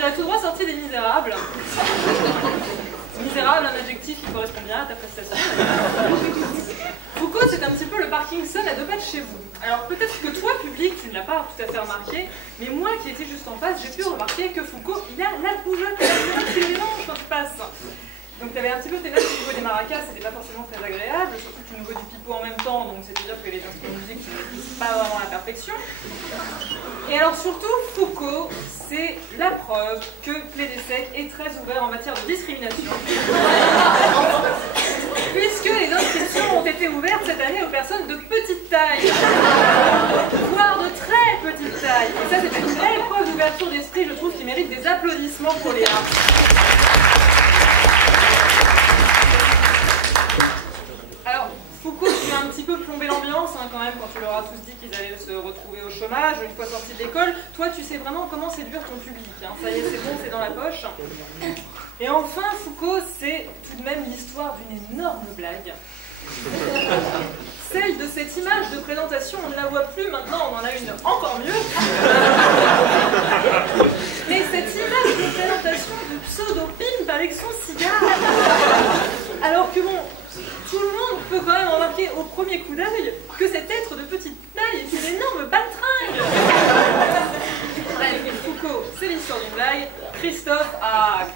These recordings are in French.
dirait tout droit sorti des Misérables. Misérable, un adjectif qui correspond bien à ta prestation. Foucault, c'est un petit peu le Parkinson à 2 pas de chez vous. Alors peut-être que toi, public, tu ne l'as pas tout à fait remarqué, mais moi qui étais juste en face, j'ai pu remarquer que Foucault, il a la bougeotte qui mélange quand il passe. Donc tu avais un petit peu tes notes au niveau des maracas, c'était pas forcément très agréable, surtout que tu nous jouais du pipeau en même temps, donc c'est-à-dire que les instruments de musique tu ne maîtrises pas vraiment à la perfection. Et alors surtout, Foucault, c'est la preuve que Plédé-Sec est très ouvert en matière de discrimination. Puisque les inscriptions ont été ouvertes cette année aux personnes de petite taille, voire de très petite taille. Et ça c'est une vraie preuve d'ouverture d'esprit, je trouve, qui mérite des applaudissements pour Léa. Alors, Foucault, tu as un petit peu plombé l'ambiance quand même quand tu leur as tous dit qu'ils allaient se retrouver au chômage une fois sortis de l'école. Toi, tu sais vraiment comment séduire ton public. Ça y est, c'est bon, c'est dans la poche. Et enfin, Foucault, c'est tout de même l'histoire d'une énorme blague. Celle de cette image de présentation, on ne la voit plus maintenant, on en a une encore mieux. Mais cette image de présentation de pseudo-pimp avec son cigare. Alors que bon, tout le monde peut quand même remarquer au premier coup d'œil que cet être de petite taille est une énorme baltringue. Bref, Foucault, c'est l'histoire d'une blague. Christophe,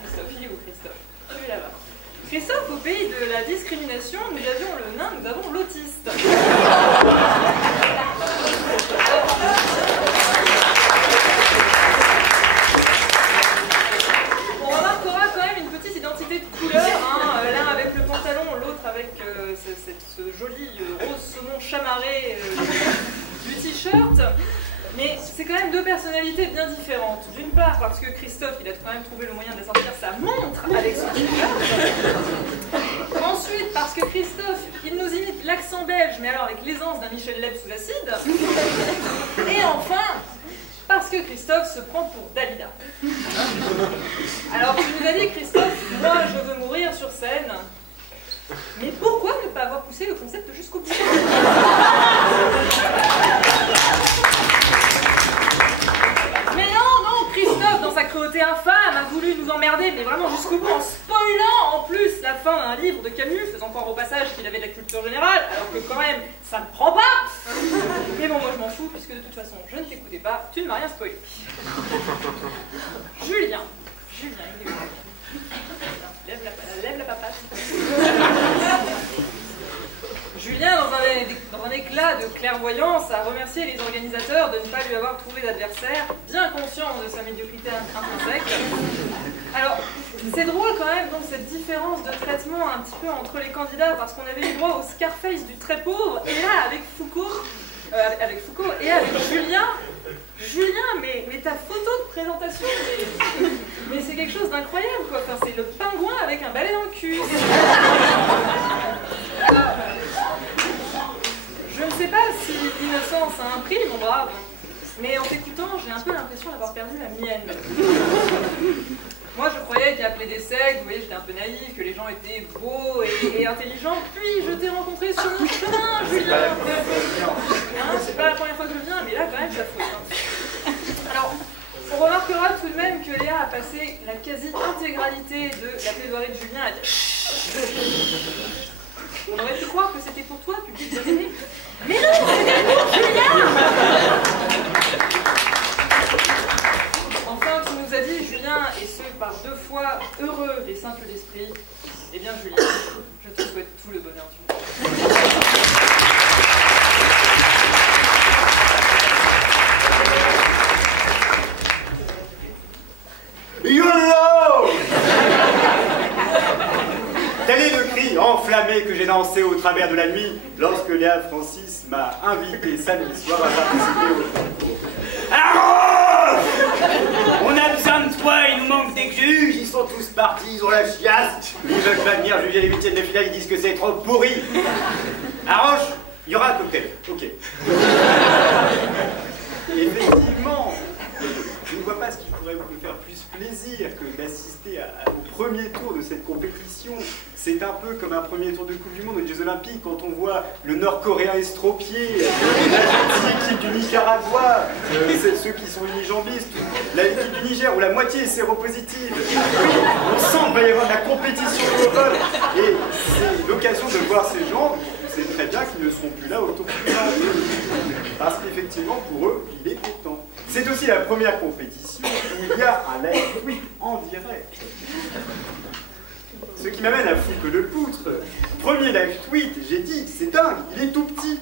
Christophie ou Christophe, tu es là-bas. Christophe, au pays de la discrimination, nous avions le nain, nous avons l'autiste. On remarquera quand même une petite identité de couleur, l'un avec le pantalon, l'autre avec ce joli rose saumon chamarré du t-shirt. Mais c'est quand même 2 personnalités bien différentes. D'une part, parce que Christophe, il a quand même trouvé le moyen de sortir sa montre avec son t-shirt. Ensuite, parce que Christophe, il nous imite l'accent belge, mais alors avec l'aisance d'un Michel Leb sous l'acide. Et enfin, parce que Christophe se prend pour Dalida. Alors, tu nous as dit, Christophe, moi je veux mourir sur scène. Mais pourquoi ne pas avoir poussé le concept jusqu'au bout? Mais non, Christophe, dans sa cruauté infâme, a voulu nous emmerder, mais vraiment jusqu'au bout, en spoilant en plus la fin d'un livre de Camus, faisant croire au passage qu'il avait de la culture générale, alors que quand même, ça ne prend pas. Mais bon, moi je m'en fous, puisque de toute façon, je ne t'écoutais pas, tu ne m'as rien spoilé. Julien, il est où? Lève la papate. Julien, dans un éclat de clairvoyance, a remercié les organisateurs de ne pas lui avoir trouvé d'adversaire, bien conscient de sa médiocrité intrinsèque. Alors, c'est drôle quand même, donc, cette différence de traitement un petit peu entre les candidats, parce qu'on avait eu droit au Scarface du très pauvre, et là, avec Foucault et avec Julien, mais ta photo de présentation, mais c'est quelque chose d'incroyable, quoi. Enfin, c'est le pingouin avec un balai dans le cul. Alors, je ne sais pas si l'innocence a un prix, mon brave, mais en t'écoutant, j'ai un peu l'impression d'avoir perdu la mienne. Moi, je croyais qu'à Plédé-Sec, vous voyez, j'étais un peu naïf, que les gens étaient beaux et intelligents. Puis, je t'ai rencontré sur mon chemin, Julien. C'est pas la première fois que je viens, mais là, quand même, ça faute. Alors, on remarquera tout de même que Léa a passé la quasi-intégralité de la plaidoirie de Julien à dire... On aurait pu croire que c'était pour toi, public bien-aimé. Mais non, c'était pour Julien. Enfin, tu nous as dit, Julien, et ce par 2 fois heureux et simple d'esprit, eh bien, Julien, je te souhaite tout le bonheur du monde. YOLO! Tel est le cri enflammé que j'ai dansé au travers de la nuit lorsque Léa Francis m'a invité samedi soir à participer au concours. Arrête! On a besoin de toi, il nous manque des juges, ils sont tous partis, ils ont la chiasse. Ils veulent pas venir juger les 8e de finale, ils disent que c'est trop pourri. Arrange, il y aura un cocktail, ok. Effectivement, vois pas ce qui pourrait vous faire plus plaisir que d'assister au premier tour de cette compétition. C'est un peu comme un premier tour de Coupe du Monde aux Jeux Olympiques, quand on voit le Nord-Coréen estropié, l'équipe du Nicaragua, ceux qui sont unijambistes, l'équipe du Niger, où la moitié est séropositive. Oui, on sent qu'il va y avoir de la compétition au vol. Et c'est l'occasion de voir ces gens. C'est très bien qu'ils ne seront plus là au tour suivant. Parce qu'effectivement, pour eux, il est temps. C'est aussi la première compétition où il y a un live tweet en direct. Ce qui m'amène à Fouque le Poutre. Premier live tweet, j'ai dit, c'est dingue, il est tout petit.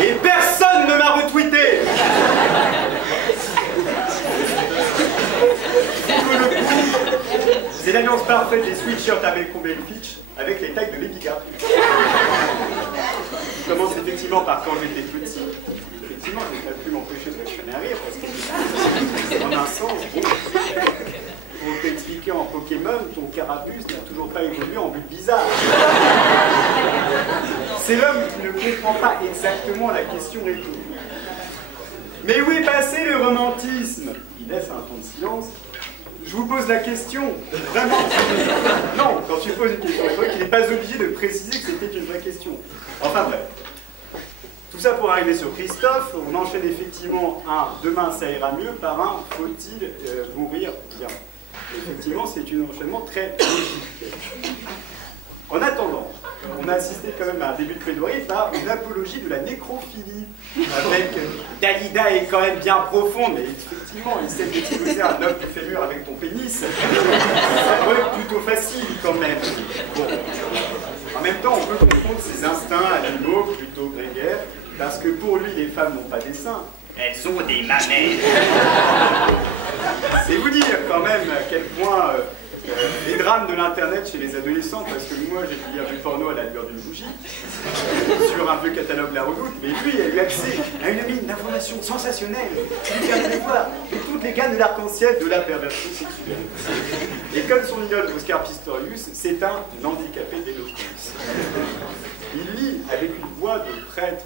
Et personne ne m'a retweeté. Fouque le Poutre, c'est l'alliance parfaite des sweatshirts Abercrombie & Fitch avec les tailles de Lady Gaga. Je commence effectivement par quand j'étais petit. Effectivement, je n'ai pas pu m'empêcher de lâcher un rire parce que, en un sens, pour t'expliquer en Pokémon, ton Carapuce n'a toujours pas évolué en but bizarre. C'est l'homme qui ne comprend pas exactement la question rhétorique. Mais où est passé le romantisme? Il laisse un temps de silence. Je vous pose la question, vraiment. Non, quand tu poses une question rhétorique, il n'est pas obligé de préciser que c'était une vraie question. Enfin bref. Tout ça pour arriver sur Christophe, on enchaîne effectivement un « demain ça ira mieux » par un « faut-il mourir bien ». Effectivement, c'est un enchaînement très logique. En attendant, on a assisté quand même à un début de plaidoirie par une apologie de la nécrophilie. Avec Dalida est quand même bien profonde, mais effectivement, il sait d'utiliser un œuf du fémur avec ton pénis. Ça peut être plutôt facile quand même. Bon. En même temps, on peut comprendre ses instincts animaux plutôt grégaires, parce que pour lui, les femmes n'ont pas des seins. Elles ont des mamelles. C'est vous dire quand même à quel point les drames de l'internet chez les adolescents, parce que moi j'ai pu lire du porno à la lueur d'une bougie, sur un vieux catalogue La Redoute, mais lui a eu accès à une mine d'informations sensationnelles qui lui permet de voir toutes les gammes de l'arc-en-ciel de la perversion sexuelle. Et comme son idole Oscar Pistorius, c'est un handicapé d'éloquence. Il lit avec une voix de prêtre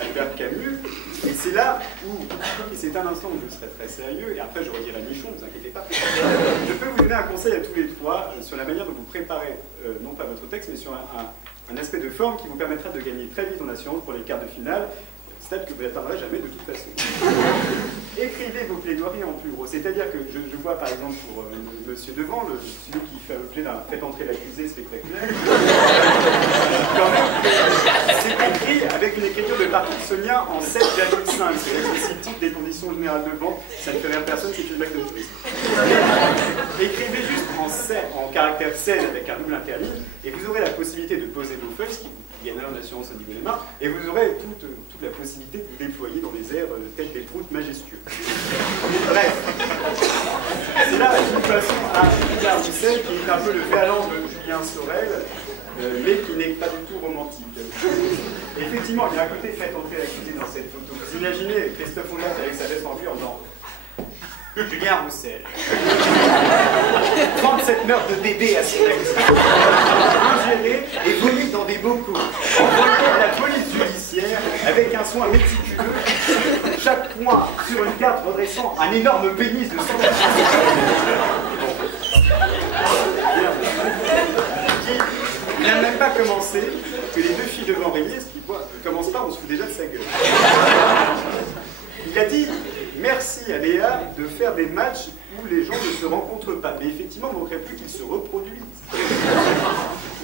Albert Camus, et c'est là où, et c'est un instant où je serai très sérieux, et après je redirai Michon, ne vous inquiétez pas, je peux vous donner un conseil à tous les trois sur la manière dont vous préparez, non pas votre texte, mais sur un aspect de forme qui vous permettra de gagner très vite en assurance pour les quarts de finale, stade que vous n'atteindrez jamais de toute façon. Écrivez vos plaidoiries en plus gros, c'est-à-dire que je vois par exemple pour Monsieur Devant, celui qui fait l'objet d'un fait entrer l'accusé spectaculaire, quand même, c'est écrit avec une écriture de parkinsonien en 7,5, c'est-à-dire que c'est type des conditions générales de vente, ça ne fait rire personne, c'est une blague de touriste. Écrivez juste en caractère 16 avec un double interligne, et vous aurez la possibilité de poser vos feuilles, ce qui vous gagnera une assurance au niveau des mains, et vous aurez toute la possibilité de vous déployer dans les airs tels des proutes majestueux. Bref, c'est là une façon à Julien Roussel, qui est un peu le vélant de Julien Sorel, mais qui n'est pas du tout romantique. Effectivement, il y a un côté fait entrer l'accusé dans cette photo. Vous imaginez Christophe Onat avec sa veste en cuir en disant Julien Roussel. 37 meurtres de bébés à ses ingérés et vomis dans des bocaux. Envoyés à la police judiciaire avec un soin méticuleux, chaque point sur une carte redressant un énorme pénis de 100 Il n'a même pas commencé que les deux filles devant rayer, ce qui ne commence pas, on se fout déjà de sa gueule. Il a dit merci à Léa de faire des matchs où les gens ne se rencontrent pas. Mais effectivement, il ne manquerait plus qu'ils se reproduisent.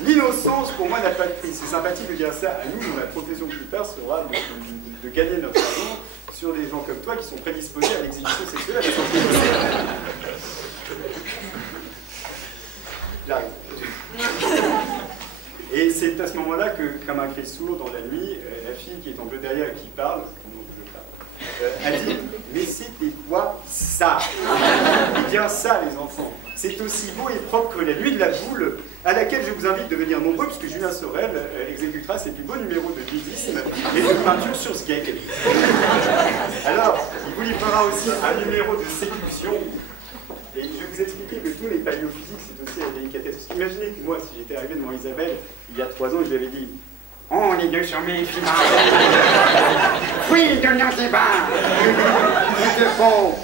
L'innocence, pour moi, n'a pas de prix. C'est sympathique de dire ça à nous, dont la profession plus tard sera de gagner notre argent sur des gens comme toi qui sont prédisposés à l'exhibition sexuelle. J'arrive. Et c'est à ce moment-là que, comme un cri sourd dans la nuit, la fille qui est en bleu derrière et qui parle, a dit « Mais c'était quoi ça ?» Eh bien ça, les enfants, c'est aussi beau et propre que la nuit de la boule, à laquelle je vous invite de venir nombreux, puisque Julien Sorel exécutera ses plus beaux numéros de bidisme et de peinture sur Sgeg. Alors, il vous livrera aussi un numéro de séduction. Et je vais vous expliquer que tout n'est pas lié au physique, c'est aussi la délicatesse. Parce qu'imaginez que moi, si j'étais arrivé devant Isabelle, il y a 3 ans, je lui avais dit « On est deux sur mes filles. Oui, de nos débats. Nous devons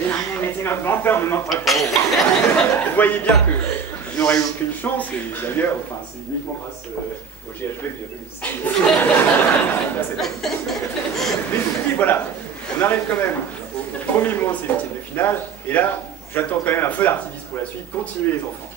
Mais c'est notre menteur, ne menteur pas. Vous voyez bien que je n'aurais eu aucune chance, et d'ailleurs, enfin, c'est uniquement grâce au GHB que j'ai réussi. Mais je vous dis, voilà, on arrive quand même au premier moment de ces huitièmes de finale, et là, j'attends quand même un feu d'artifice pour la suite. Continuez les enfants.